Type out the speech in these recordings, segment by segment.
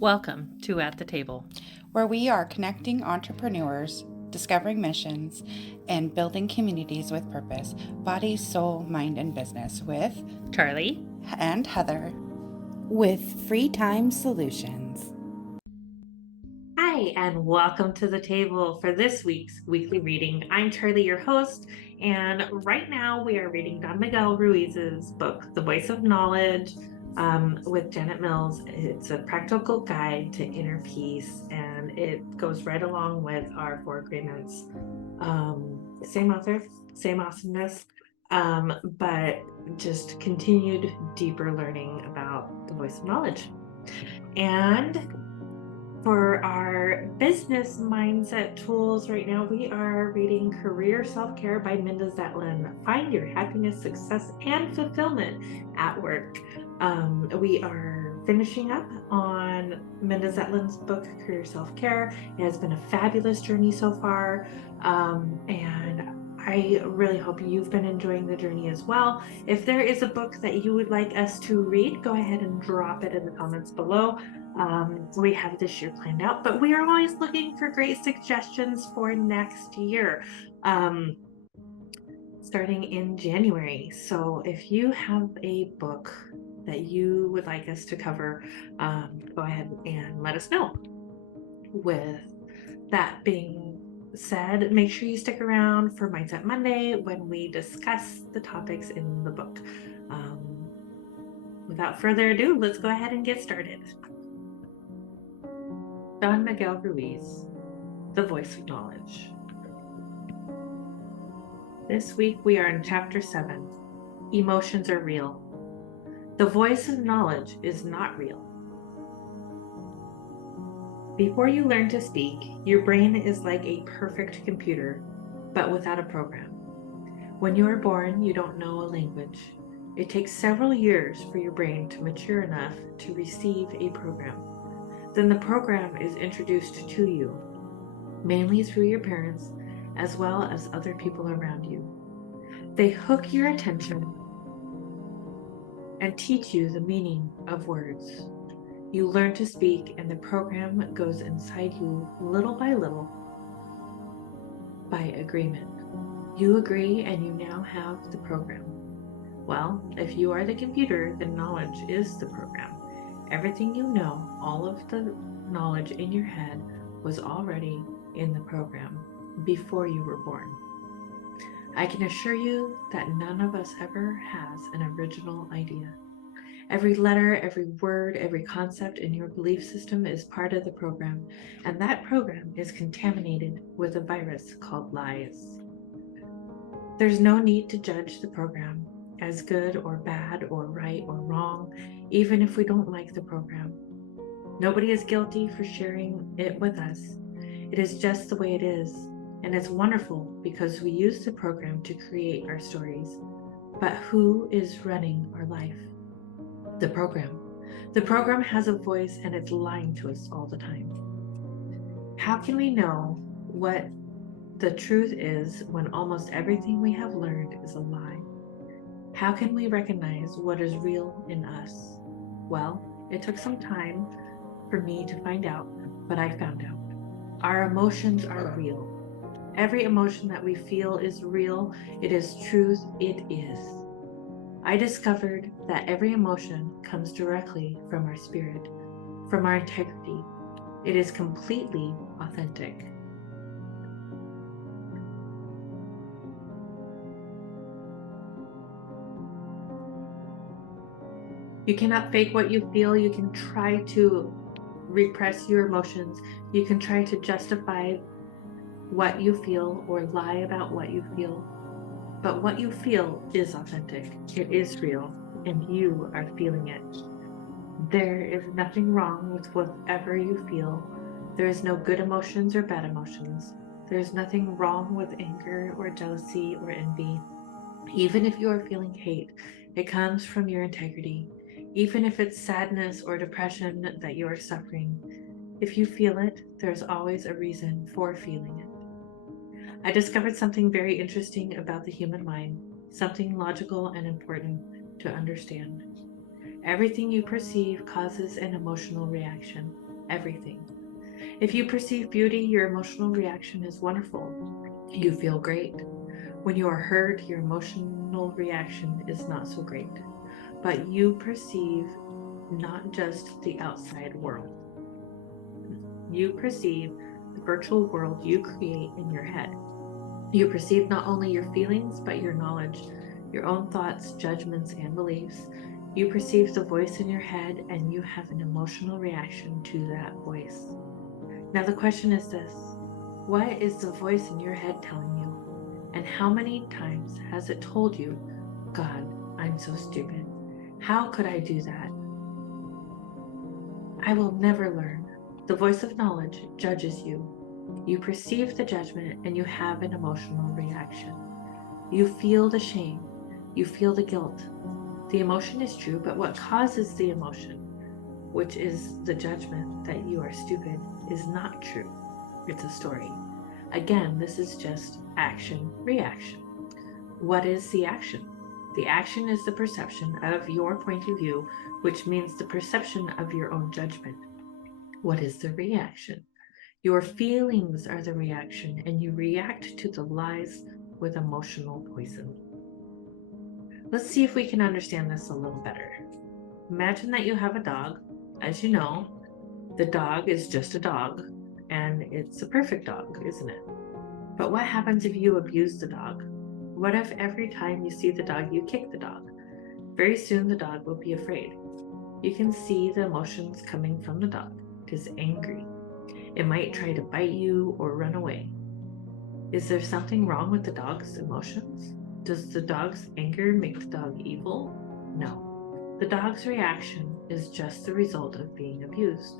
Welcome to At the Table, where we are connecting entrepreneurs, discovering missions, and building communities with purpose, body, soul, mind, and business with Charlie and Heather with Free Time Solutions. Hi, and welcome to the table for this week's weekly reading. I'm Charlie, your host, and right now we are reading Godmiguel Ruiz's book, The Voice of Knowledge, with Janet Mills. It's a practical guide to inner peace, and it goes right along with our 4 agreements. Same author, same awesomeness, but just continued deeper learning about the voice of knowledge. And for our business mindset tools right now, we are reading Career Self-Care by Minda Zetlin. Find your happiness, success, and fulfillment at work. We are finishing up on Minda Zetlin's book, Career Self-Care. It has been a fabulous journey so far, and I really hope you've been enjoying the journey as well. If there is a book that you would like us to read, go ahead and drop it in the comments below. We have this year planned out, but we are always looking for great suggestions for next year, starting in January. So if you have a book that you would like us to cover, go ahead and let us know. With that being said, make sure you stick around for Mindset Monday when we discuss the topics in the book. Without further ado, let's go ahead and get started. Godmiguel Ruiz, The Voice of Knowledge. This week we are in Chapter 7, Emotions Are Real. The voice of knowledge is not real. Before you learn to speak, your brain is like a perfect computer, but without a program. When you are born, you don't know a language. It takes several years for your brain to mature enough to receive a program. Then the program is introduced to you, mainly through your parents, as well as other people around you. They hook your attention and teach you the meaning of words. You learn to speak, and the program goes inside you little by little by agreement. You agree, and you now have the program. Well, if you are the computer, then knowledge is the program. Everything you know, all of the knowledge in your head was already in the program before you were born. I can assure you that none of us ever has an original idea. Every letter, every word, every concept in your belief system is part of the program, and that program is contaminated with a virus called Lyis. There's no need to judge the program as good or bad or right or wrong, even if we don't like the program. Nobody is guilty for sharing it with us. It is just the way it is, and it's wonderful because we use the program to create our stories. But who is running our life? The program. The program has a voice, and it's lying to us all the time. How can we know what the truth is when almost everything we have learned is a lie? How can we recognize what is real in us? Well, it took some time for me to find out, but I found out. Our emotions are real. Every emotion that we feel is real. It is truth. It is. I discovered that every emotion comes directly from our spirit, from our integrity. It is completely authentic. You cannot fake what you feel. You can try to repress your emotions. You can try to justify what you feel or lie about what you feel. But what you feel is authentic. It is real, and you are feeling it. There is nothing wrong with whatever you feel. There is no good emotions or bad emotions. There is nothing wrong with anger or jealousy or envy. Even if you are feeling hate, it comes from your integrity. Even if it's sadness or depression that you are suffering, if you feel it, there's always a reason for feeling it. I discovered something very interesting about the human mind, something logical and important to understand. Everything you perceive causes an emotional reaction. Everything. If you perceive beauty, your emotional reaction is wonderful. You feel great. When you are hurt, your emotional reaction is not so great. But you perceive not just the outside world. You perceive the virtual world you create in your head. You perceive not only your feelings, but your knowledge, your own thoughts, judgments, and beliefs. You perceive the voice in your head, and you have an emotional reaction to that voice. Now the question is this: what is the voice in your head telling you? And how many times has it told you, God, I'm so stupid. How could I do that? I will never learn. The voice of knowledge judges you. You perceive the judgment and you have an emotional reaction. You feel the shame. You feel the guilt. The emotion is true, but what causes the emotion, which is the judgment that you are stupid, is not true. It's a story. Again, this is just action, reaction. What is the action? The action is the perception of your point of view, which means the perception of your own judgment. What is the reaction? Your feelings are the reaction, and you react to the lies with emotional poison. Let's see if we can understand this a little better. Imagine that you have a dog. As you know, the dog is just a dog, and it's a perfect dog, isn't it? But what happens if you abuse the dog? What if every time you see the dog, you kick the dog? Very soon the dog will be afraid. You can see the emotions coming from the dog. It is angry. It might try to bite you or run away. Is there something wrong with the dog's emotions? Does the dog's anger make the dog evil? No. The dog's reaction is just the result of being abused.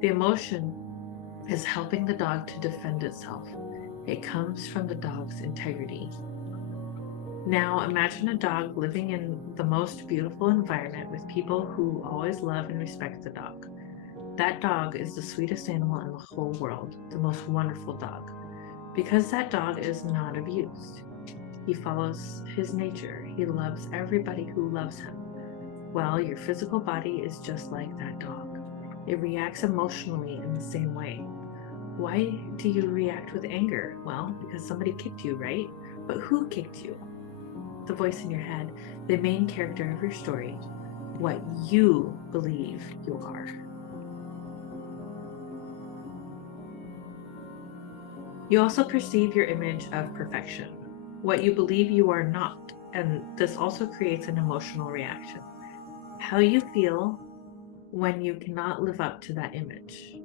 The emotion is helping the dog to defend itself. It comes from the dog's integrity. Now imagine a dog living in the most beautiful environment with people who always love and respect the dog. That dog is the sweetest animal in the whole world, the most wonderful dog, because that dog is not abused. He follows his nature. He loves everybody who loves him. Well, your physical body is just like that dog. It reacts emotionally in the same way. Why do you react with anger? Well, because somebody kicked you, right? But who kicked you? The voice in your head, the main character of your story, what you believe you are. You also perceive your image of perfection, what you believe you are not, and this also creates an emotional reaction. How you feel when you cannot live up to that image.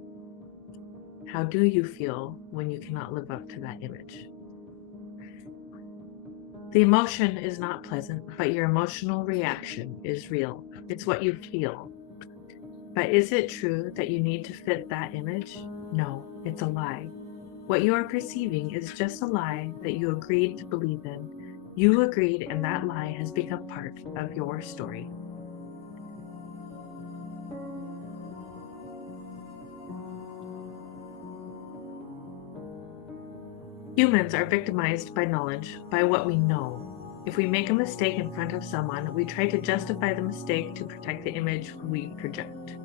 How do you feel when you cannot live up to that image? The emotion is not pleasant, but your emotional reaction is real. It's what you feel. But is it true that you need to fit that image? No, it's a lie. What you are perceiving is just a lie that you agreed to believe in. You agreed, and that lie has become part of your story. Humans are victimized by knowledge, by what we know. If we make a mistake in front of someone, we try to justify the mistake to protect the image we project.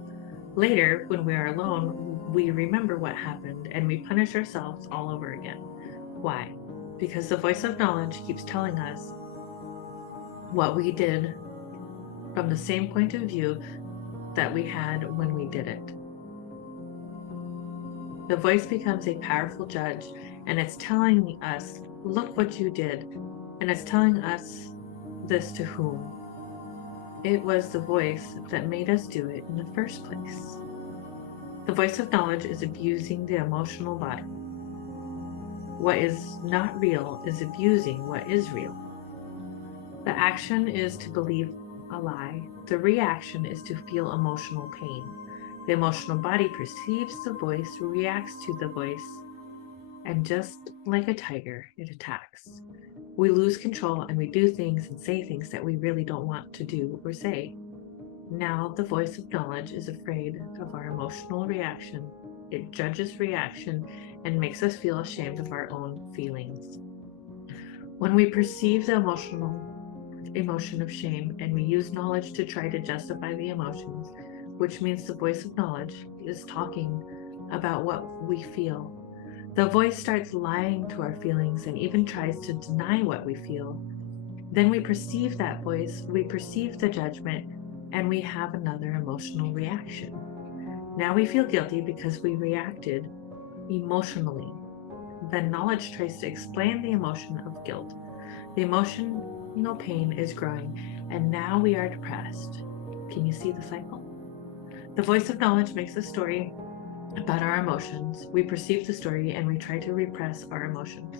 Later, when we are alone, we remember what happened and we punish ourselves all over again. Why? Because the voice of knowledge keeps telling us what we did from the same point of view that we had when we did it. The voice becomes a powerful judge, and it's telling us, look what you did. And it's telling us this to whom? It was the voice that made us do it in the first place. The voice of knowledge is abusing the emotional body. What is not real is abusing what is real. The action is to believe a lie. The reaction is to feel emotional pain. The emotional body perceives the voice, reacts to the voice, and just like a tiger, it attacks. We lose control and we do things and say things that we really don't want to do or say. Now the voice of knowledge is afraid of our emotional reaction. It judges reaction and makes us feel ashamed of our own feelings. When we perceive the emotional emotion of shame, and we use knowledge to try to justify the emotions, which means the voice of knowledge is talking about what we feel. The voice starts lying to our feelings and even tries to deny what we feel. Then we perceive that voice, we perceive the judgment, and we have another emotional reaction. Now we feel guilty because we reacted emotionally. Then knowledge tries to explain the emotion of guilt. The emotional pain is growing, and now we are depressed. Can you see the cycle? The voice of knowledge makes a story about our emotions. We perceive the story and we try to repress our emotions.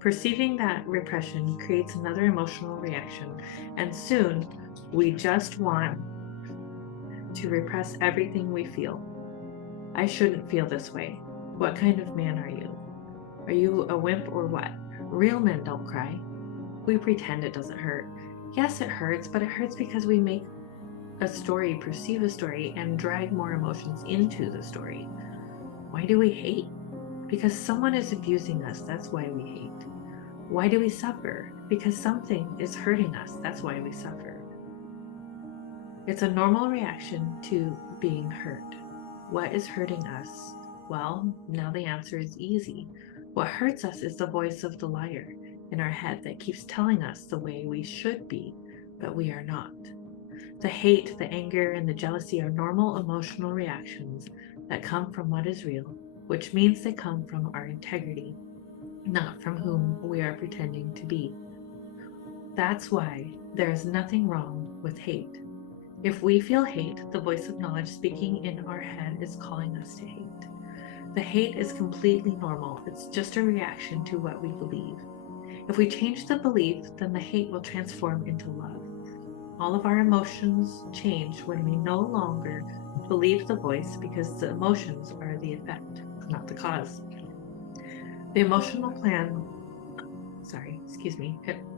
Perceiving that repression creates another emotional reaction, and soon we just want to repress everything we feel. I shouldn't feel this way. What kind of man are you? Are you a wimp or what? Real men don't cry. We pretend it doesn't hurt. Yes, it hurts, but it hurts because we make a story, perceive a story, and drag more emotions into the story. Why do we hate? Because someone is abusing us, that's why we hate. Why do we suffer? Because something is hurting us, that's why we suffer. It's a normal reaction to being hurt. What is hurting us? Well, now the answer is easy. What hurts us is the voice of the liar in our head that keeps telling us the way we should be, but we are not. The hate, the anger, and the jealousy are normal emotional reactions that come from what is real, which means they come from our integrity, not from whom we are pretending to be. That's why there is nothing wrong with hate. If we feel hate, the voice of knowledge speaking in our head is calling us to hate. The hate is completely normal. It's just a reaction to what we believe. If we change the belief, then the hate will transform into love. All of our emotions change when we no longer believe the voice, because the emotions are the effect, not the cause. The emotional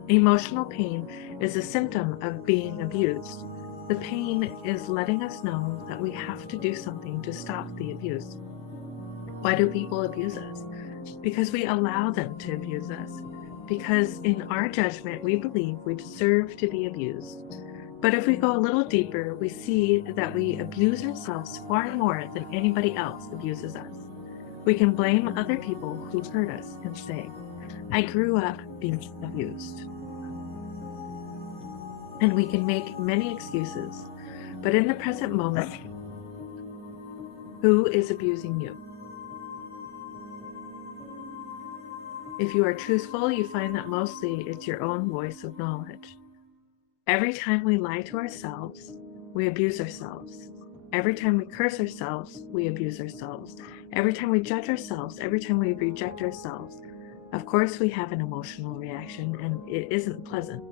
emotional pain is a symptom of being abused. The pain is letting us know that we have to do something to stop the abuse. Why do people abuse us? Because we allow them to abuse us. Because in our judgment, we believe we deserve to be abused. But if we go a little deeper, we see that we abuse ourselves far more than anybody else abuses us. We can blame other people who hurt us and say, I grew up being abused. And we can make many excuses. But in the present moment, who is abusing you? If you are truthful, you find that mostly it's your own voice of knowledge. Every time we lie to ourselves, we abuse ourselves. Every time we curse ourselves, we abuse ourselves. Every time we judge ourselves, every time we reject ourselves, of course we have an emotional reaction, and it isn't pleasant.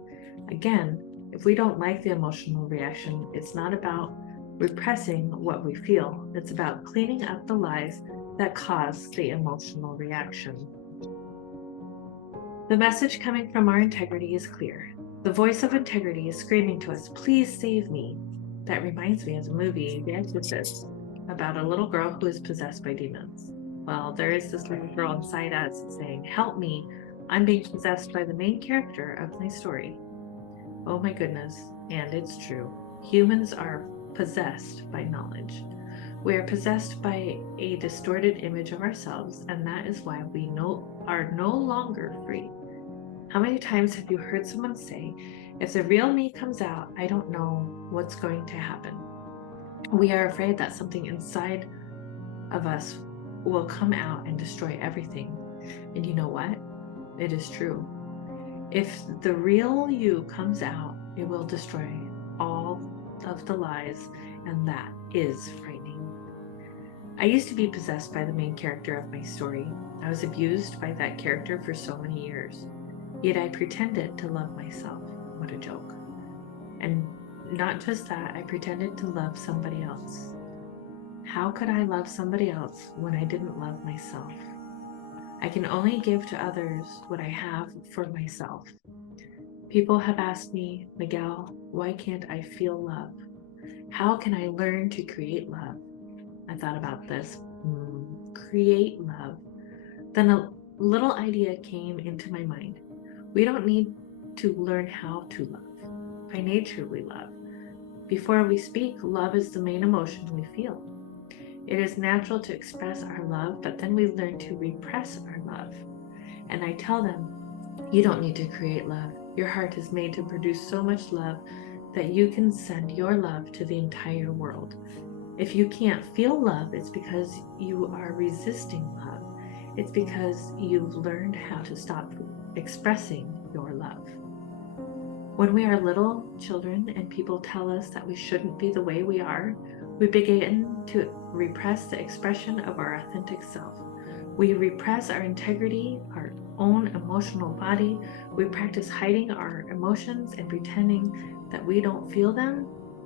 Again, if we don't like the emotional reaction, it's not about repressing what we feel. It's about cleaning up the lies that cause the emotional reaction. The message coming from our integrity is clear. The voice of integrity is screaming to us, please save me. That reminds me of the movie The Exorcist, about a little girl who is possessed by demons. Well, there is this little girl inside us saying, help me, I'm being possessed by the main character of my story. Oh my goodness, and it's true. Humans are possessed by knowledge. We are possessed by a distorted image of ourselves, and that is why we are no longer free. How many times have you heard someone say, if the real me comes out, I don't know what's going to happen? We are afraid that something inside of us will come out and destroy everything. And you know what? It is true. If the real you comes out, it will destroy all of the lies, and that is frightening. I used to be possessed by the main character of my story. I was abused by that character for so many years. Yet I pretended to love myself. What a joke. And not just that, I pretended to love somebody else. How could I love somebody else when I didn't love myself? I can only give to others what I have for myself. People have asked me, Miguel, why can't I feel love? How can I learn to create love? I thought about this. Create love. Then a little idea came into my mind. We don't need to learn how to love. By nature, we love. Before we speak, love is the main emotion we feel. It is natural to express our love, but then we learn to repress our love. And I tell them, you don't need to create love. Your heart is made to produce so much love that you can send your love to the entire world. If you can't feel love, it's because you are resisting love. It's because you've learned how to stop expressing your love. When we are little children and people tell us that we shouldn't be the way we are, we begin to repress the expression of our authentic self. We repress our integrity, our own emotional body. We practice hiding our emotions and pretending that we don't feel them.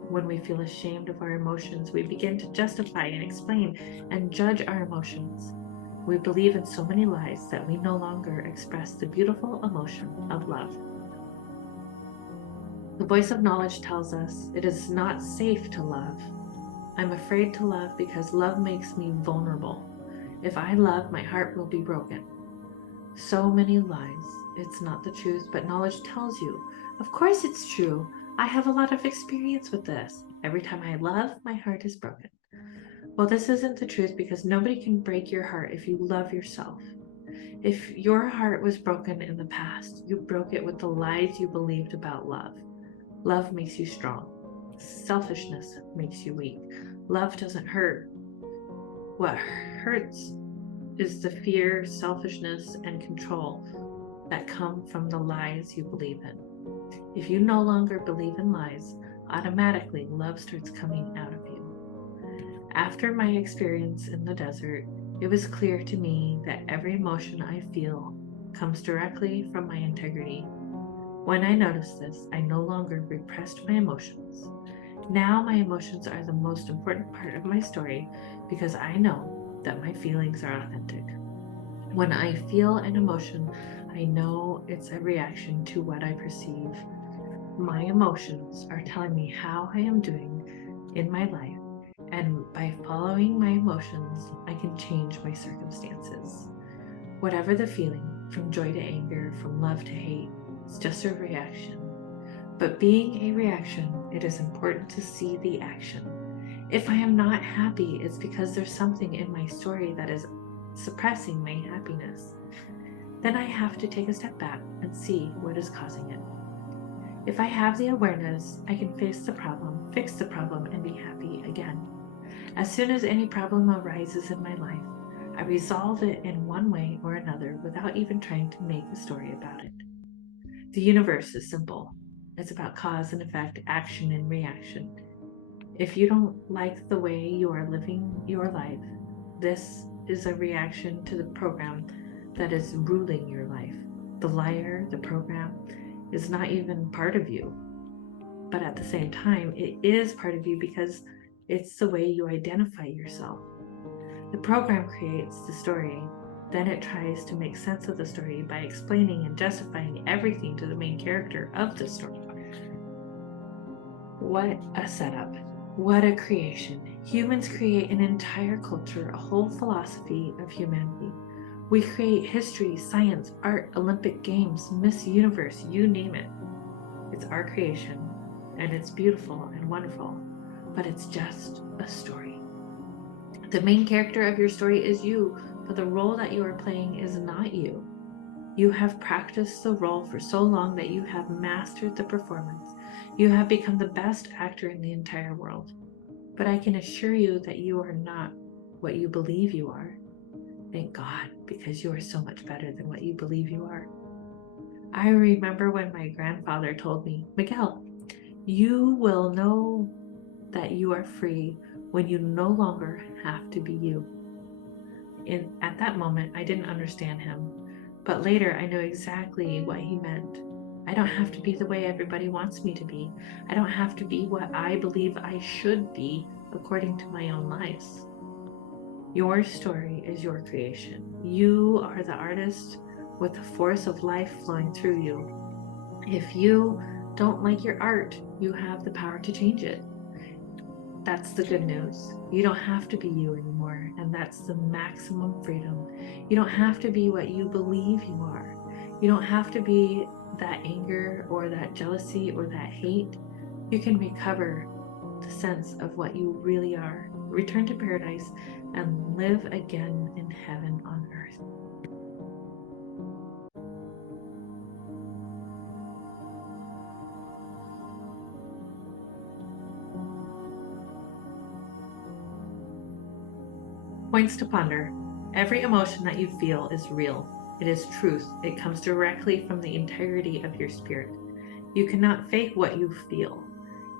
When we feel ashamed of our emotions, we begin to justify and explain and judge our emotions. We believe in so many lies that we no longer express the beautiful emotion of love. The voice of knowledge tells us it is not safe to love. I'm afraid to love because love makes me vulnerable. If I love, my heart will be broken. So many lies. It's not the truth, but knowledge tells you. Of course it's true. I have a lot of experience with this. Every time I love, my heart is broken. Well, this isn't the truth because nobody can break your heart if you love yourself. If your heart was broken in the past, you broke it with the lies you believed about love. Love makes you strong. Selfishness makes you weak. Love doesn't hurt. What hurts is the fear, selfishness, and control that come from the lies you believe in. If you no longer believe in lies, automatically love starts coming out of you. After my experience in the desert, it was clear to me that every emotion I feel comes directly from my integrity. When I noticed this, I no longer repressed my emotions. Now my emotions are the most important part of my story because I know that my feelings are authentic. When I feel an emotion, I know it's a reaction to what I perceive. My emotions are telling me how I am doing in my life, and by following my emotions, I can change my circumstances. Whatever the feeling, from joy to anger, from love to hate, it's just a reaction. But being a reaction, it is important to see the action. If I am not happy, it's because there's something in my story that is suppressing my happiness. Then I have to take a step back and see what is causing it. If I have the awareness, I can face the problem, fix the problem, and be happy again. As soon as any problem arises in my life, I resolve it in one way or another without even trying to make a story about it. The universe is simple. It's about cause and effect, action and reaction. If you don't like the way you are living your life, this is a reaction to the program that is ruling your life. The liar, the program, is not even part of you. But at the same time, it is part of you because it's the way you identify yourself. The program creates the story. Then it tries to make sense of the story by explaining and justifying everything to the main character of the story. What a setup. What a creation. Humans create an entire culture, a whole philosophy of humanity. We create history, science, art, Olympic Games, Miss Universe, you name it. It's our creation, and it's beautiful and wonderful, but it's just a story. The main character of your story is you, but the role that you are playing is not you. You have practiced the role for so long that you have mastered the performance. You have become the best actor in the entire world. But I can assure you that you are not what you believe you are. Thank God, because you are so much better than what you believe you are. I remember when my grandfather told me, Miguel, you will know that you are free when you no longer have to be you. At that moment, I didn't understand him, but later I knew exactly what he meant. I don't have to be the way everybody wants me to be. I don't have to be what I believe I should be according to my own lies. Your story is your creation. You are the artist with the force of life flowing through you. If you don't like your art, you have the power to change it. That's the good news. You don't have to be you anymore, and that's the maximum freedom. You don't have to be what you believe you are. You don't have to be that anger or that jealousy or that hate, you can recover the sense of what you really are, return to paradise, and live again in heaven on earth. Points to ponder. Every emotion that you feel is real. It is truth. It comes directly from the integrity of your spirit. You cannot fake what you feel.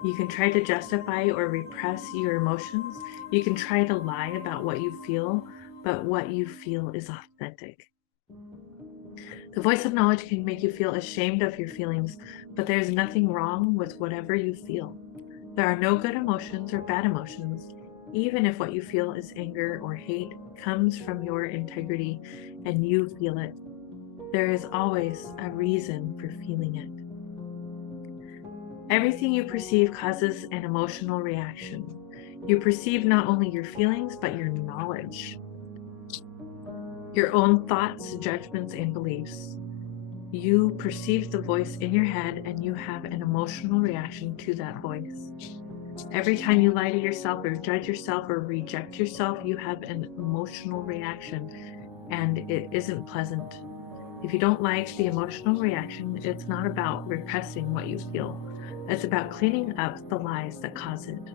You can try to justify or repress your emotions. You can try to lie about what you feel, but what you feel is authentic. The voice of knowledge can make you feel ashamed of your feelings, but there's nothing wrong with whatever you feel. There are no good emotions or bad emotions, even if what you feel is anger or hate comes from your integrity and you feel it. There is always a reason for feeling it. Everything you perceive causes an emotional reaction. You perceive not only your feelings, but your knowledge, your own thoughts, judgments, and beliefs. You perceive the voice in your head and you have an emotional reaction to that voice. Every time you lie to yourself or judge yourself or reject yourself, you have an emotional reaction, and it isn't pleasant. If you don't like the emotional reaction, it's not about repressing what you feel. It's about cleaning up the lies that cause it.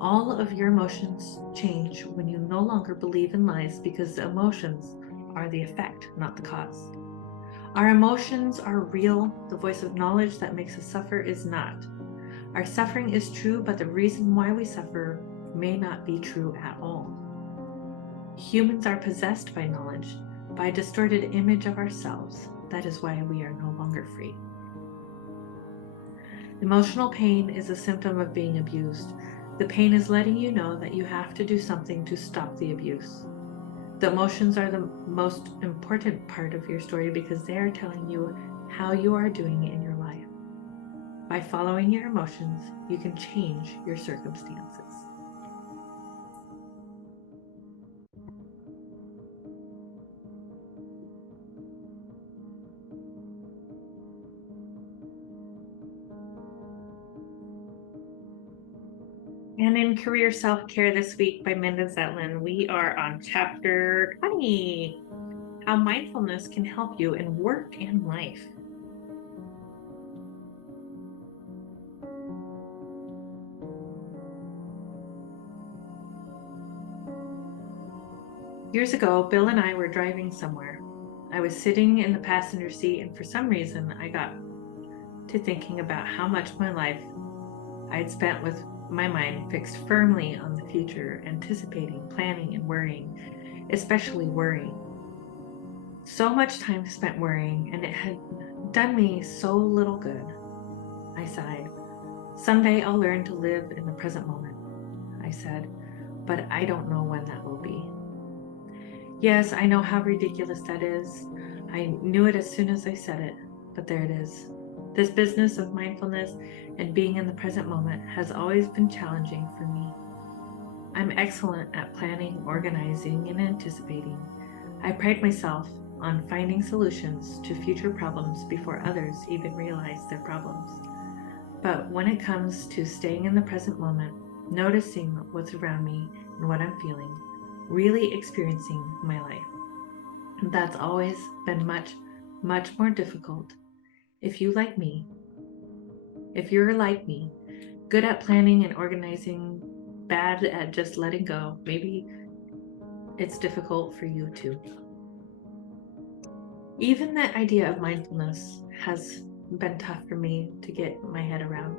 All of your emotions change when you no longer believe in lies, because the emotions are the effect, not the cause. Our emotions are real. The voice of knowledge that makes us suffer is not. Our suffering is true, but the reason why we suffer may not be true at all. Humans are possessed by knowledge, by a distorted image of ourselves. That is why we are no longer free. Emotional pain is a symptom of being abused. The pain is letting you know that you have to do something to stop the abuse. The emotions are the most important part of your story because they are telling you how you are doing in your life. By following your emotions, you can change your circumstances. And in Career Self-Care this week by Minda Zetlin, we are on chapter 20, how mindfulness can help you in work and life. Years ago, Bill and I were driving somewhere. I was sitting in the passenger seat, and for some reason, I got to thinking about how much of my life I'd spent with my mind fixed firmly on the future, anticipating, planning, and worrying, especially worrying. So much time spent worrying, and it had done me so little good. I sighed. Someday I'll learn to live in the present moment, I said, but I don't know when that will be. Yes, I know how ridiculous that is. I knew it as soon as I said it, but there it is. This business of mindfulness and being in the present moment has always been challenging for me. I'm excellent at planning, organizing, and anticipating. I pride myself on finding solutions to future problems before others even realize their problems. But when it comes to staying in the present moment, noticing what's around me and what I'm feeling, really experiencing my life, that's always been much, much more difficult. If you're like me, good at planning and organizing, bad at just letting go, maybe it's difficult for you too. Even the idea of mindfulness has been tough for me to get my head around.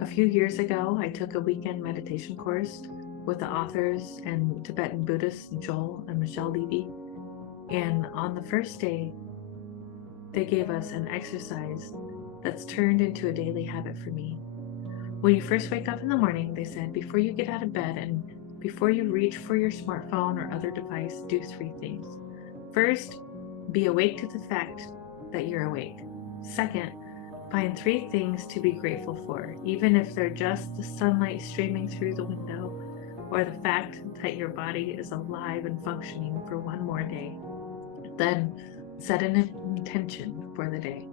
A few years ago, I took a weekend meditation course with the authors and Tibetan Buddhists Joel and Michelle Levy. And on the first day, they gave us an exercise that's turned into a daily habit for me. When you first wake up in the morning, they said, before you get out of bed and before you reach for your smartphone or other device, do 3 things. First, be awake to the fact that you're awake. Second, find 3 things to be grateful for, even if they're just the sunlight streaming through the window or the fact that your body is alive and functioning for one more day. Then set an intention for the day.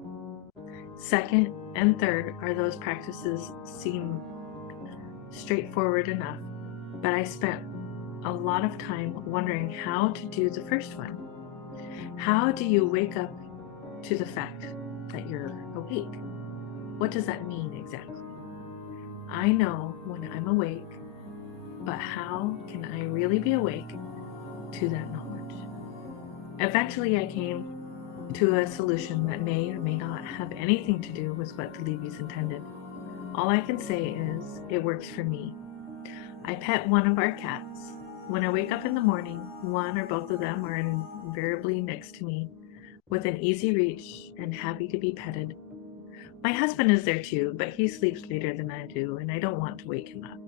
Second and third are those practices seem straightforward enough, but I spent a lot of time wondering how to do the first one. How do you wake up to the fact that you're awake? What does that mean exactly? I know when I'm awake, but how can I really be awake to that knowledge? Eventually, I came to a solution that may or may not have anything to do with what the Levys intended. All I can say is it works for me. I pet one of our cats. When I wake up in the morning, one or both of them are invariably next to me with an easy reach and happy to be petted. My husband is there too, but he sleeps later than I do, and I don't want to wake him up.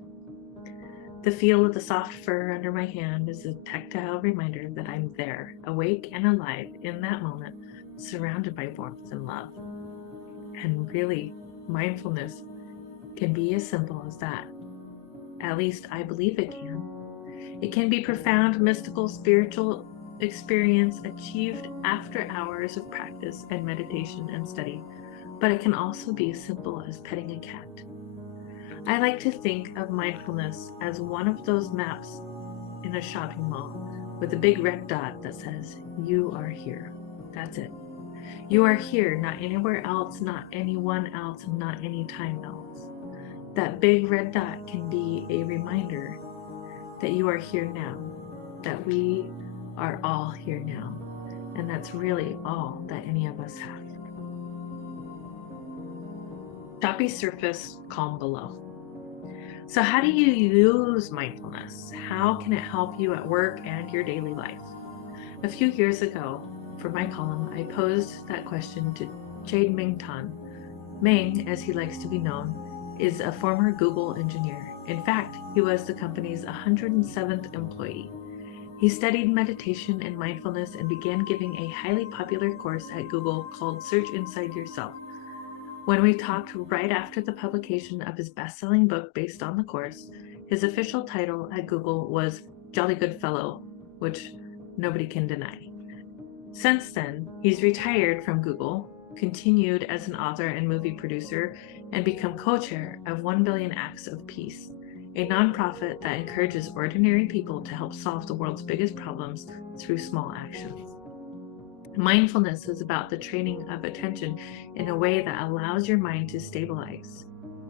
The feel of the soft fur under my hand is a tactile reminder that I'm there, awake and alive in that moment, surrounded by warmth and love. And really, mindfulness can be as simple as that. At least I believe it can. It can be profound, mystical, spiritual experience achieved after hours of practice and meditation and study, but it can also be as simple as petting a cat. I like to think of mindfulness as one of those maps in a shopping mall with a big red dot that says, "You are here." That's it. You are here, not anywhere else, not anyone else, and not any time else. That big red dot can be a reminder that you are here now, that we are all here now, and that's really all that any of us have. Choppy surface, calm below. So how do you use mindfulness? How can it help you at work and your daily life? A few years ago, for my column, I posed that question to Jade Ming Tan. Ming, as he likes to be known, is a former Google engineer. In fact, he was the company's 107th employee. He studied meditation and mindfulness and began giving a highly popular course at Google called Search Inside Yourself. When we talked right after the publication of his best-selling book based on the course, his official title at Google was Jolly Good Fellow, which nobody can deny. Since then, he's retired from Google, continued as an author and movie producer, and become co-chair of 1 Billion Acts of Peace, a nonprofit that encourages ordinary people to help solve the world's biggest problems through small actions. Mindfulness is about the training of attention in a way that allows your mind to stabilize.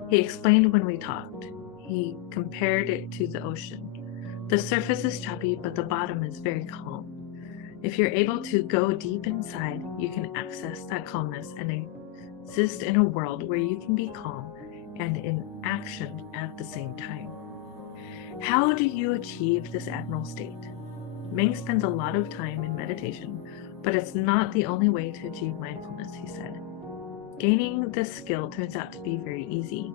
He explained when we talked. He compared it to the ocean. The surface is choppy, but the bottom is very calm. If you're able to go deep inside, you can access that calmness and exist in a world where you can be calm and in action at the same time. How do you achieve this admirable state? Ming spends a lot of time in meditation, but it's not the only way to achieve mindfulness, he said. Gaining this skill turns out to be very easy.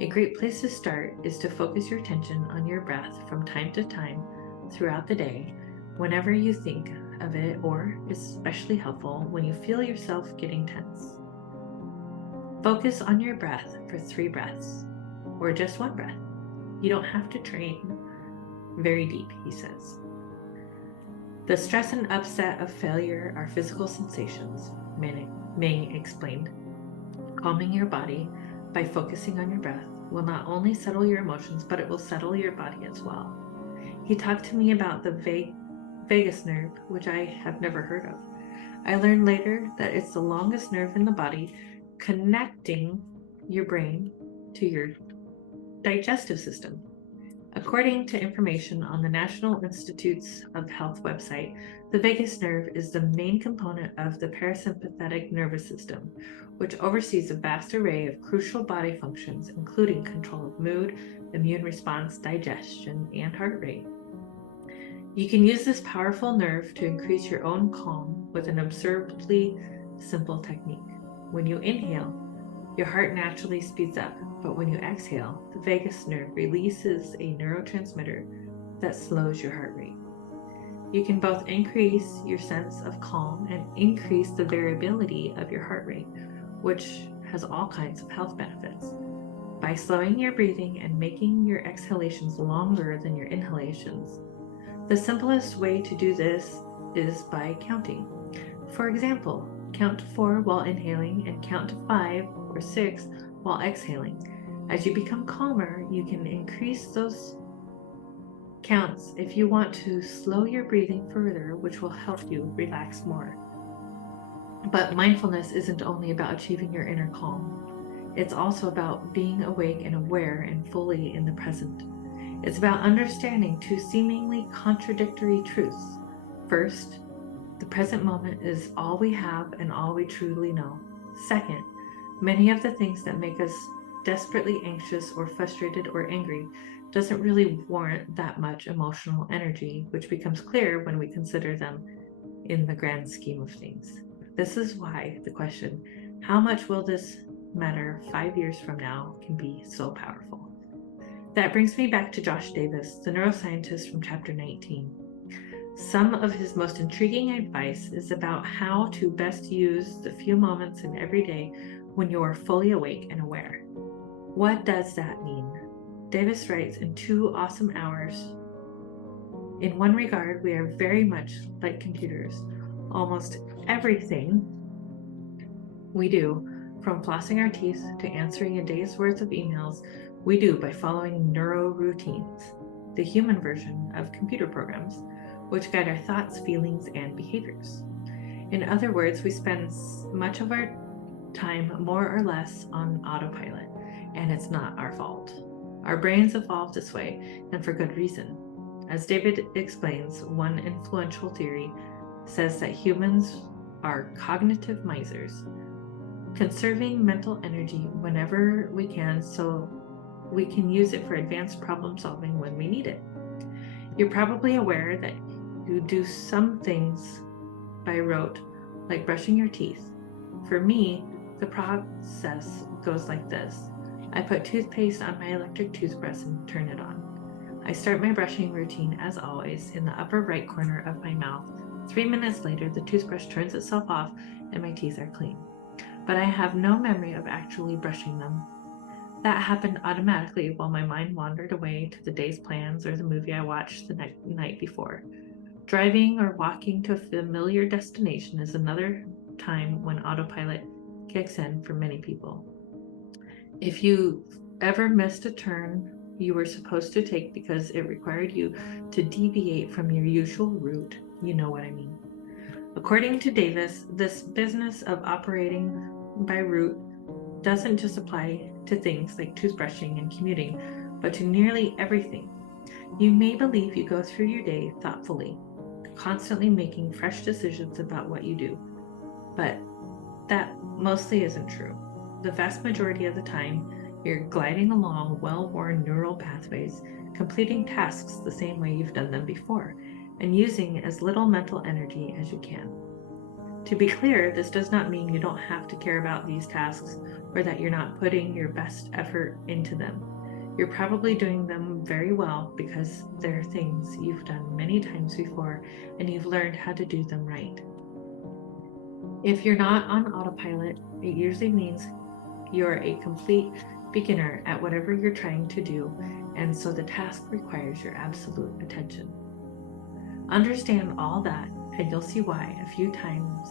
A great place to start is to focus your attention on your breath from time to time throughout the day, whenever you think of it, or especially helpful when you feel yourself getting tense. Focus on your breath for 3 breaths, or just 1 breath. You don't have to train very deep, he says. The stress and upset of failure are physical sensations, Ming explained. Calming your body by focusing on your breath will not only settle your emotions, but it will settle your body as well. He talked to me about the vagus nerve, which I have never heard of. I learned later that it's the longest nerve in the body, connecting your brain to your digestive system. According to information on the National Institutes of Health website, the vagus nerve is the main component of the parasympathetic nervous system, which oversees a vast array of crucial body functions, including control of mood, immune response, digestion, and heart rate. You can use this powerful nerve to increase your own calm with an absurdly simple technique. When you inhale, your heart naturally speeds up, but when you exhale, the vagus nerve releases a neurotransmitter that slows your heart rate. You can both increase your sense of calm and increase the variability of your heart rate, which has all kinds of health benefits. By slowing your breathing and making your exhalations longer than your inhalations. The simplest way to do this is by counting. For example, Count to 4 while inhaling and count to 5 or 6 while exhaling. As you become calmer, you can increase those counts if you want to slow your breathing further, which will help you relax more. But mindfulness isn't only about achieving your inner calm. It's also about being awake and aware and fully in the present. It's about understanding two seemingly contradictory truths. First, the present moment is all we have and all we truly know. Second, many of the things that make us desperately anxious or frustrated or angry doesn't really warrant that much emotional energy, which becomes clear when we consider them in the grand scheme of things. This is why the question, how much will this matter 5 years from now, can be so powerful. That brings me back to Josh Davis, the neuroscientist from chapter 19. Some of his most intriguing advice is about how to best use the few moments in every day when you are fully awake and aware. What does that mean? Davis writes in 2 awesome hours. In one regard, we are very much like computers. Almost everything we do, from flossing our teeth to answering a day's worth of emails, we do by following neuroroutines, the human version of computer programs, which guide our thoughts, feelings, and behaviors. In other words, we spend much of our time more or less on autopilot, and it's not our fault. Our brains evolved this way, and for good reason. As David explains, one influential theory says that humans are cognitive misers, conserving mental energy whenever we can so we can use it for advanced problem solving when we need it. You're probably aware that you do some things by rote, like brushing your teeth. For me, the process goes like this. I put toothpaste on my electric toothbrush and turn it on. I start my brushing routine, as always, in the upper right corner of my mouth. 3 minutes later, the toothbrush turns itself off and my teeth are clean. But I have no memory of actually brushing them. That happened automatically while my mind wandered away to the day's plans or the movie I watched the night before. Driving or walking to a familiar destination is another time when autopilot kicks in for many people. If you ever missed a turn you were supposed to take because it required you to deviate from your usual route, you know what I mean. According to Davis, this business of operating by route doesn't just apply to things like toothbrushing and commuting, but to nearly everything. You may believe you go through your day thoughtfully, constantly making fresh decisions about what you do, but that mostly isn't true. The vast majority of the time, you're gliding along well-worn neural pathways, completing tasks the same way you've done them before, and using as little mental energy as you can. To be clear, this does not mean you don't have to care about these tasks or that you're not putting your best effort into them. You're probably doing them very well because they're things you've done many times before and you've learned how to do them right. If you're not on autopilot, it usually means you're a complete beginner at whatever you're trying to do, and so the task requires your absolute attention. Understand all that, and you'll see why a few times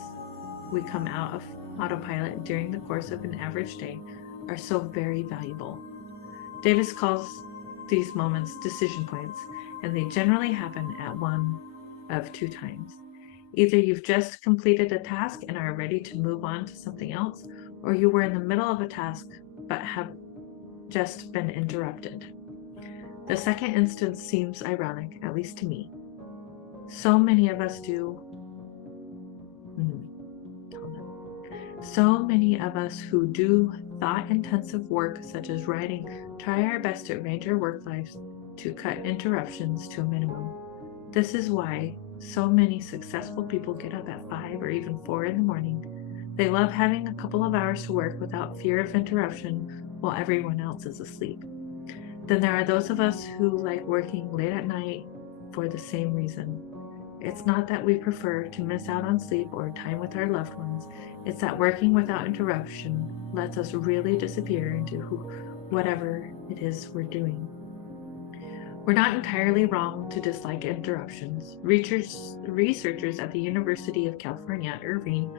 we come out of autopilot during the course of an average day are so very valuable. Davis calls these moments decision points, and they generally happen at one of 2 times. Either you've just completed a task and are ready to move on to something else, or you were in the middle of a task but have just been interrupted. The second instance seems ironic, at least to me. So many of us who do thought-intensive work such as writing try our best to arrange our work lives to cut interruptions to a minimum. This is why so many successful people get up at 5 or even 4 in the morning. They love having a couple of hours to work without fear of interruption while everyone else is asleep. Then there are those of us who like working late at night for the same reason. It's not that we prefer to miss out on sleep or time with our loved ones. It's that working without interruption lets us really disappear into whatever it is we're doing. We're not entirely wrong to dislike interruptions. Researchers at the University of California, Irvine,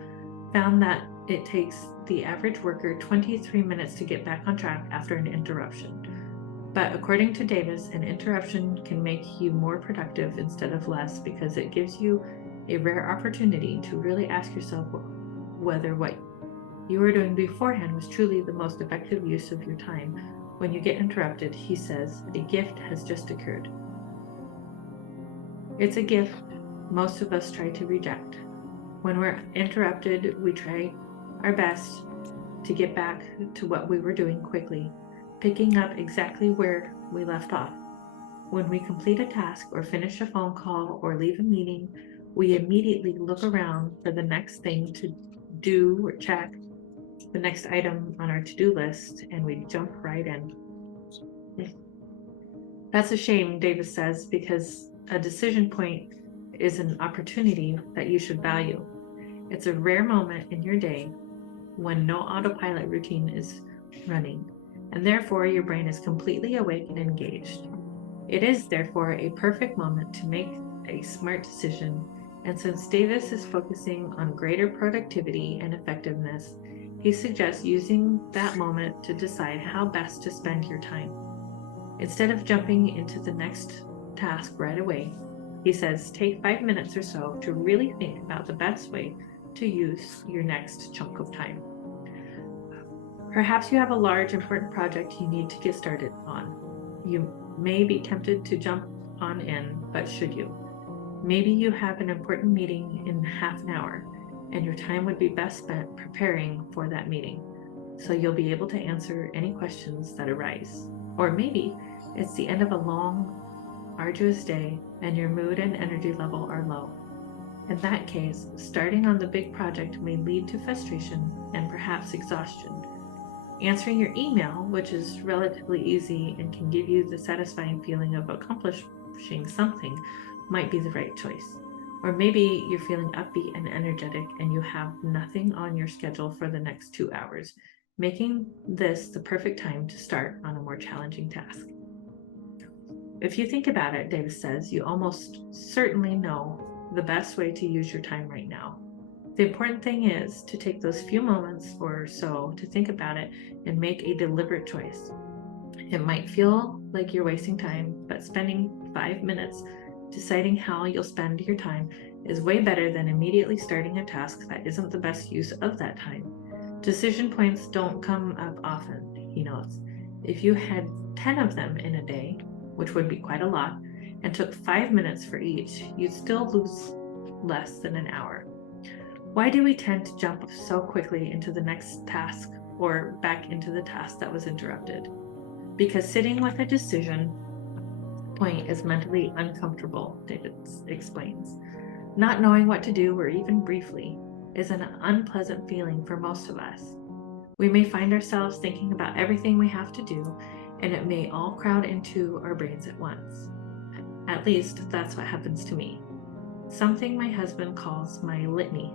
found that it takes the average worker 23 minutes to get back on track after an interruption. But according to Davis, an interruption can make you more productive instead of less because it gives you a rare opportunity to really ask yourself whether what you were doing beforehand was truly the most effective use of your time. When you get interrupted, he says, a gift has just occurred. It's a gift most of us try to reject. When we're interrupted, we try our best to get back to what we were doing quickly, picking up exactly where we left off. When we complete a task or finish a phone call or leave a meeting, we immediately look around for the next thing to do or check, the next item on our to-do list, and we jump right in. That's a shame, Davis says, because a decision point is an opportunity that you should value. It's a rare moment in your day when no autopilot routine is running, and therefore your brain is completely awake and engaged. It is therefore a perfect moment to make a smart decision, and since Davis is focusing on greater productivity and effectiveness, he suggests using that moment to decide how best to spend your time. Instead of jumping into the next task right away, he says take 5 minutes or so to really think about the best way to use your next chunk of time. Perhaps you have a large, important project you need to get started on. You may be tempted to jump on in, but should you? Maybe you have an important meeting in half an hour, and your time would be best spent preparing for that meeting, so you'll be able to answer any questions that arise. Or maybe it's the end of a long, arduous day, and your mood and energy level are low. In that case, starting on the big project may lead to frustration and perhaps exhaustion. Answering your email, which is relatively easy and can give you the satisfying feeling of accomplishing something, might be the right choice. Or maybe you're feeling upbeat and energetic and you have nothing on your schedule for the next 2 hours, making this the perfect time to start on a more challenging task. If you think about it, Davis says, you almost certainly know the best way to use your time right now. The important thing is to take those few moments or so to think about it and make a deliberate choice. It might feel like you're wasting time, but spending 5 minutes deciding how you'll spend your time is way better than immediately starting a task that isn't the best use of that time. Decision points don't come up often, he notes. If you had 10 of them in a day, which would be quite a lot, and took 5 minutes for each, you'd still lose less than an hour. Why do we tend to jump so quickly into the next task or back into the task that was interrupted? Because sitting with a decision point is mentally uncomfortable, David explains. Not knowing what to do, or even briefly, is an unpleasant feeling for most of us. We may find ourselves thinking about everything we have to do, and it may all crowd into our brains at once. At least that's what happens to me. Something my husband calls my litany.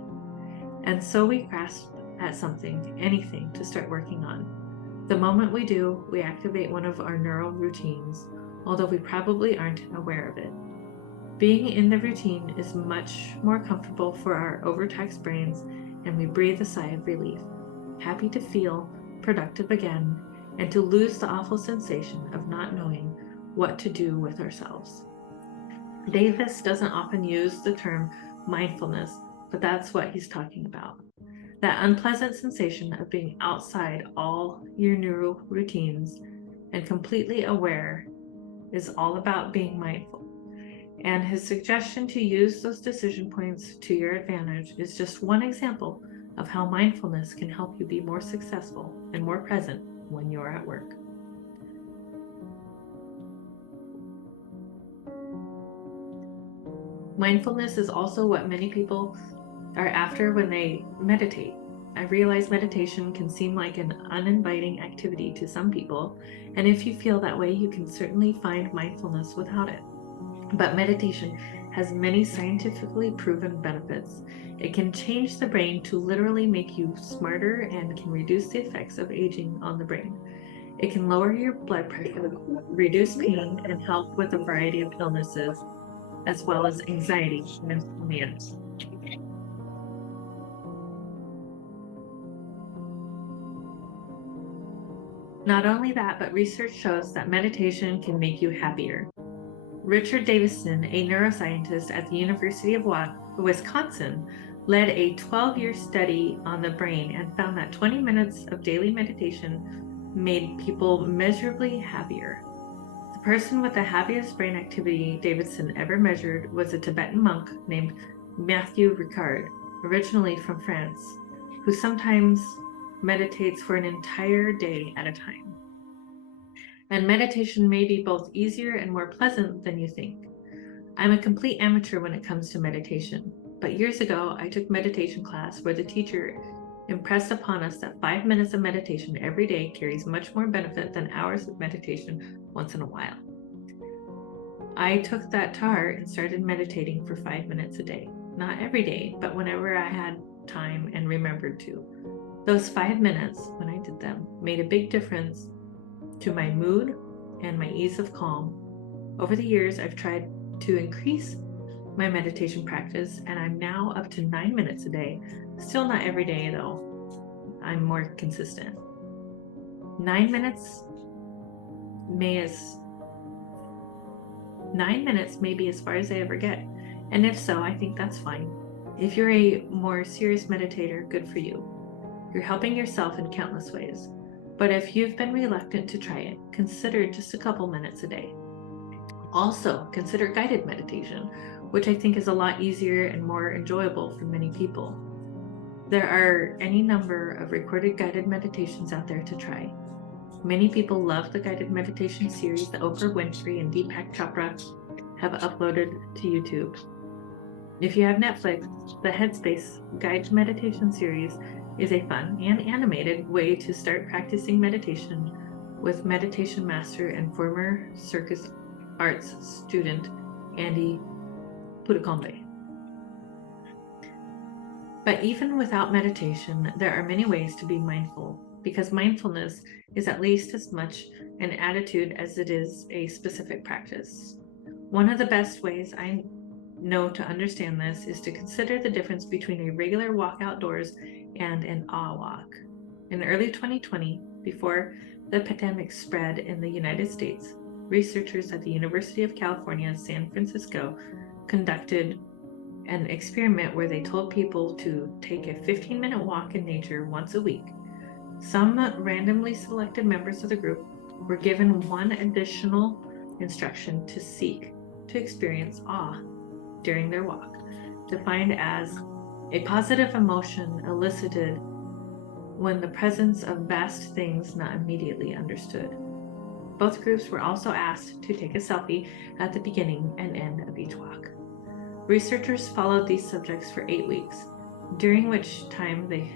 And so we grasp at something, anything, to start working on. The moment we do, we activate one of our neural routines, although we probably aren't aware of it. Being in the routine is much more comfortable for our overtaxed brains, and we breathe a sigh of relief, happy to feel productive again, and to lose the awful sensation of not knowing what to do with ourselves. Davis doesn't often use the term mindfulness, but that's what he's talking about. That unpleasant sensation of being outside all your neural routines and completely aware is all about being mindful. And his suggestion to use those decision points to your advantage is just one example of how mindfulness can help you be more successful and more present when you're at work. Mindfulness is also what many people are after when they meditate. I realize meditation can seem like an uninviting activity to some people, and if you feel that way, you can certainly find mindfulness without it. But meditation has many scientifically proven benefits. It can change the brain to literally make you smarter and can reduce the effects of aging on the brain. It can lower your blood pressure, reduce pain, and help with a variety of illnesses, as well as anxiety and insomnia. Not only that, but research shows that meditation can make you happier. Richard Davison, a neuroscientist at the University of Wisconsin, led a 12-year study on the brain and found that 20 minutes of daily meditation made people measurably happier. The person with the happiest brain activity Davison ever measured was a Tibetan monk named Matthew Ricard, originally from France, who sometimes meditates for an entire day at a time. And meditation may be both easier and more pleasant than you think. I'm a complete amateur when it comes to meditation, but years ago I took meditation class where the teacher impressed upon us that 5 minutes of meditation every day carries much more benefit than hours of meditation once in a while. I took that to heart and started meditating for 5 minutes a day. Not every day, but whenever I had time and remembered to. Those 5 minutes, when I did them, made a big difference to my mood and my ease of calm. Over the years, I've tried to increase my meditation practice, and I'm now up to 9 minutes a day. Still not every day, though. I'm more consistent. 9 minutes may be as far as I ever get. And if so, I think that's fine. If you're a more serious meditator, good for you. You're helping yourself in countless ways. But if you've been reluctant to try it, consider just a couple minutes a day. Also, consider guided meditation, which I think is a lot easier and more enjoyable for many people. There are any number of recorded guided meditations out there to try. Many people love the guided meditation series that Oprah Winfrey and Deepak Chopra have uploaded to YouTube. If you have Netflix, the Headspace guided meditation series is a fun and animated way to start practicing meditation with meditation master and former circus arts student Andy Pudukombe. But even without meditation, there are many ways to be mindful, because mindfulness is at least as much an attitude as it is a specific practice. One of the best ways I know to understand this is to consider the difference between a regular walk outdoors and an awe walk. In early 2020, before the pandemic spread in the United States, researchers at the University of California, San Francisco, conducted an experiment where they told people to take a 15-minute walk in nature once a week. Some randomly selected members of the group were given one additional instruction to seek to experience awe during their walk, defined as a positive emotion elicited when the presence of vast things not immediately understood. Both groups were also asked to take a selfie at the beginning and end of each walk. Researchers followed these subjects for 8 weeks, during which time they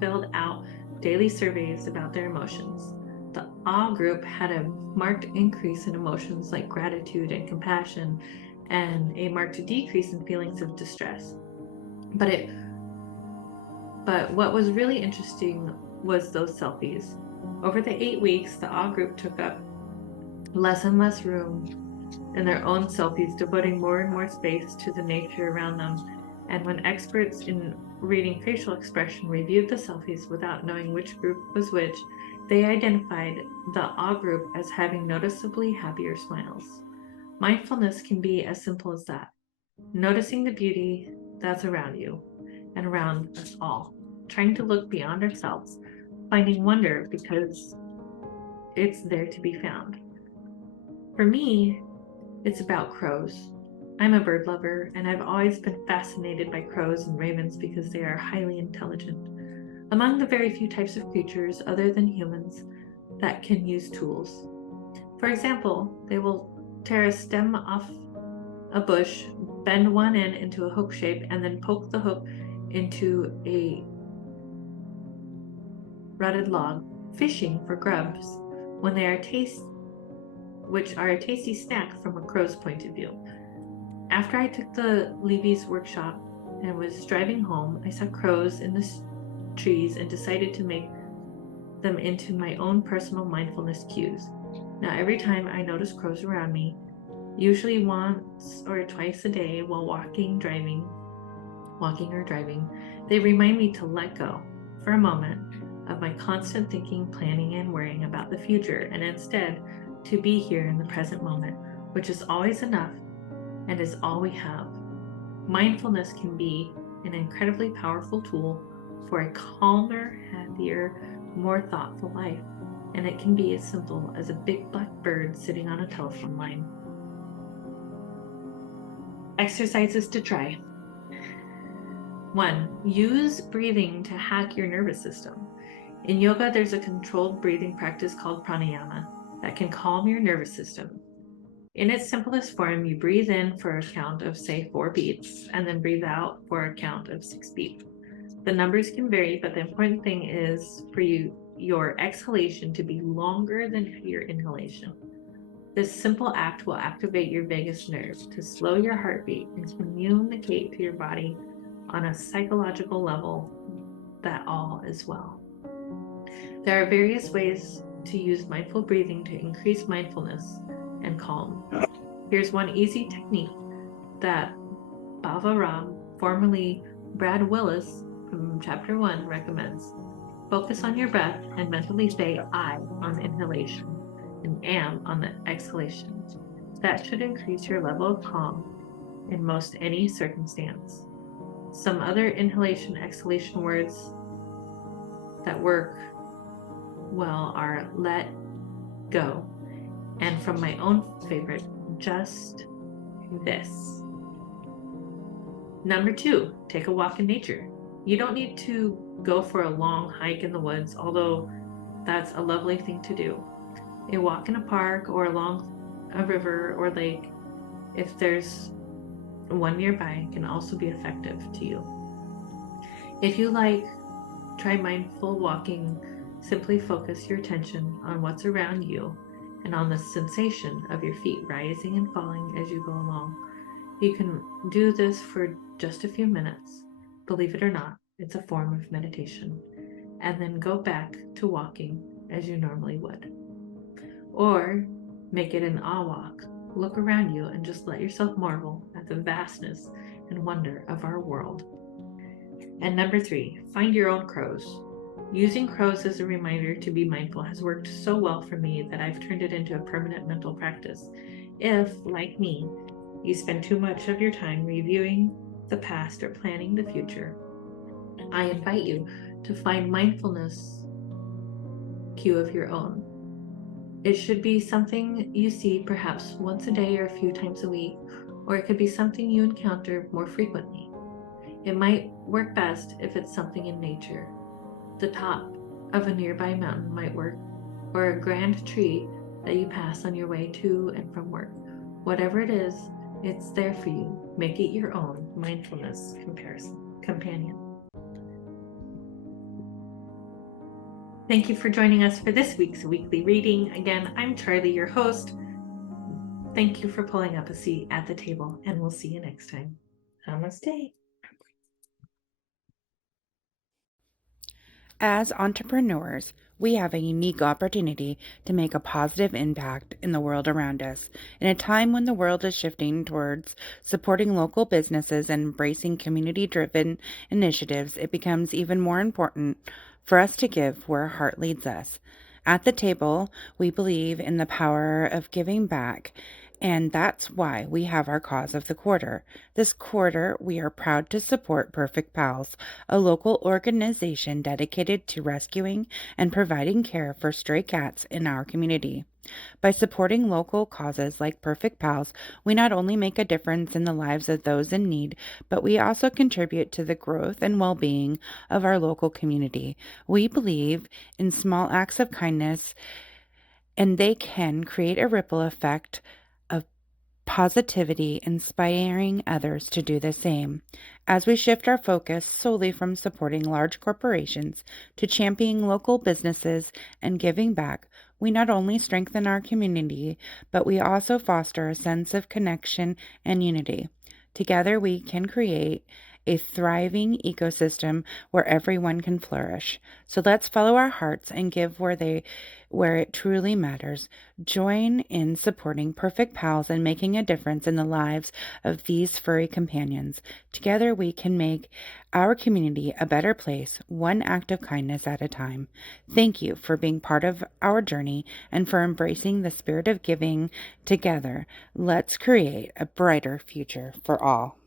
filled out daily surveys about their emotions. The awe group had a marked increase in emotions like gratitude and compassion, and a marked decrease in feelings of distress. But what was really interesting was those selfies. Over the 8 weeks, the awe group took up less and less room in their own selfies, devoting more and more space to the nature around them. And when experts in reading facial expression reviewed the selfies without knowing which group was which, they identified the awe group as having noticeably happier smiles. Mindfulness can be as simple as that. Noticing the beauty that's around you and around us all. Trying to look beyond ourselves, finding wonder because it's there to be found. For me, it's about crows. I'm a bird lover, and I've always been fascinated by crows and ravens because they are highly intelligent. Among the very few types of creatures other than humans that can use tools. For example, they will tear a stem off a bush, bend one end into a hook shape, and then poke the hook into a rotted log, fishing for grubs when they are which are a tasty snack from a crow's point of view. After I took the Levy's workshop and was driving home, I saw crows in the trees and decided to make them into my own personal mindfulness cues. Now, every time I notice crows around me, usually once or twice a day while walking or driving, they remind me to let go for a moment, of my constant thinking, planning, and worrying about the future, and instead to be here in the present moment, which is always enough and is all we have. Mindfulness can be an incredibly powerful tool for a calmer, happier, more thoughtful life, and it can be as simple as a big black bird sitting on a telephone line. Exercises to try. 1. Use breathing to hack your nervous system. In yoga, there's a controlled breathing practice called pranayama that can calm your nervous system. In its simplest form, you breathe in for a count of, say, 4 beats, and then breathe out for a count of 6 beats. The numbers can vary, but the important thing is for your exhalation to be longer than your inhalation. This simple act will activate your vagus nerve to slow your heartbeat and communicate to your body on a psychological level that all is well. There are various ways to use mindful breathing to increase mindfulness and calm. Here's one easy technique that Bhava Ram, formerly Brad Willis from Chapter 1, recommends. Focus on your breath and mentally say I on inhalation and am on the exhalation. That should increase your level of calm in most any circumstance. Some other inhalation exhalation words that work well are let go, and from my own favorite, just this. Number 2, take a walk in nature. You don't need to go for a long hike in the woods, although that's a lovely thing to do. A walk in a park or along a river or lake, if there's one nearby, can also be effective to you. If you like, try mindful walking. Simply focus your attention on what's around you and on the sensation of your feet rising and falling as you go along. You can do this for just a few minutes. Believe it or not, it's a form of meditation. And then go back to walking as you normally would. Or make it an awe walk. Look around you and just let yourself marvel at the vastness and wonder of our world. And number 3, find your own crows. Using crows as a reminder to be mindful has worked so well for me that I've turned it into a permanent mental practice. If, like me, you spend too much of your time reviewing the past or planning the future, I invite you to find mindfulness cue of your own. It should be something you see perhaps once a day or a few times a week, or it could be something you encounter more frequently. It might work best if it's something in nature. The top of a nearby mountain might work, or a grand tree that you pass on your way to and from work. Whatever it is, it's there for you. Make it your own mindfulness companion. Thank you for joining us for this week's weekly reading. Again, I'm Charlie, your host. Thank you for pulling up a seat at the table, and we'll see you next time. Namaste. As entrepreneurs, we have a unique opportunity to make a positive impact in the world around us. In a time when the world is shifting towards supporting local businesses and embracing community-driven initiatives, it becomes even more important for us to give where our heart leads us. At the table, we believe in the power of giving back, and that's why we have our cause of the quarter. This quarter, we are proud to support Perfect Pals, a local organization dedicated to rescuing and providing care for stray cats in our community. By supporting local causes like Perfect Pals, we not only make a difference in the lives of those in need, but we also contribute to the growth and well-being of our local community. We believe in small acts of kindness, and they can create a ripple effect of positivity, inspiring others to do the same. As we shift our focus solely from supporting large corporations to championing local businesses and giving back, we not only strengthen our community, but we also foster a sense of connection and unity. Together, we can create a thriving ecosystem where everyone can flourish. So let's follow our hearts and give where it truly matters. Join in supporting Perfect Pals and making a difference in the lives of these furry companions. Together we can make our community a better place, one act of kindness at a time. Thank you for being part of our journey and for embracing the spirit of giving. Together, let's create a brighter future for all.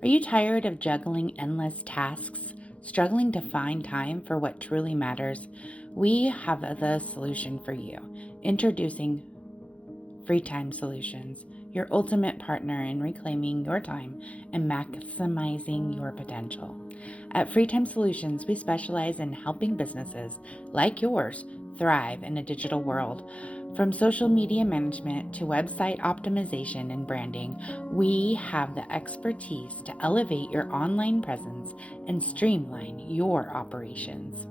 Are you tired of juggling endless tasks, struggling to find time for what truly matters? We have the solution for you. Introducing Free Time Solutions, your ultimate partner in reclaiming your time and maximizing your potential. At Free Time Solutions, we specialize in helping businesses like yours thrive in a digital world. From social media management to website optimization and branding, we have the expertise to elevate your online presence and streamline your operations.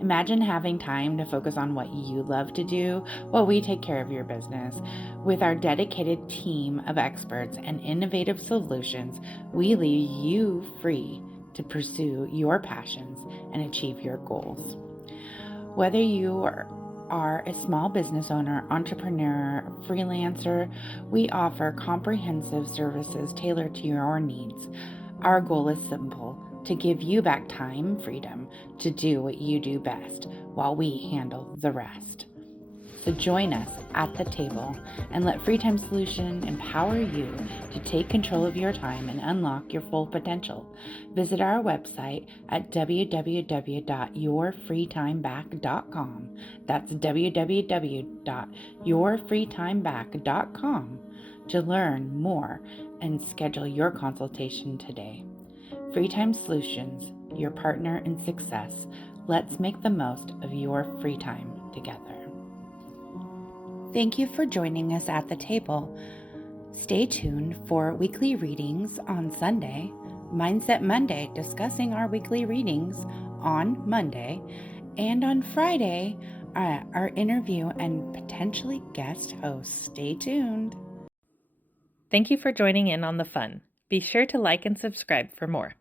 Imagine having time to focus on what you love to do while we take care of your business. With our dedicated team of experts and innovative solutions, we leave you free to pursue your passions and achieve your goals. Whether you are a small business owner, entrepreneur, freelancer, we offer comprehensive services tailored to your needs. Our goal is simple: to give you back time, freedom to do what you do best while we handle the rest. So join us at the table and let Free Time Solution empower you to take control of your time and unlock your full potential. Visit our website at www.yourfreetimeback.com. That's www.yourfreetimeback.com to learn more and schedule your consultation today. Free Time Solutions, your partner in success. Let's make the most of your free time together. Thank you for joining us at the table. Stay tuned for weekly readings on Sunday, Mindset Monday, discussing our weekly readings on Monday, and on Friday, our interview and potentially guest host. Stay tuned. Thank you for joining in on the fun. Be sure to like and subscribe for more.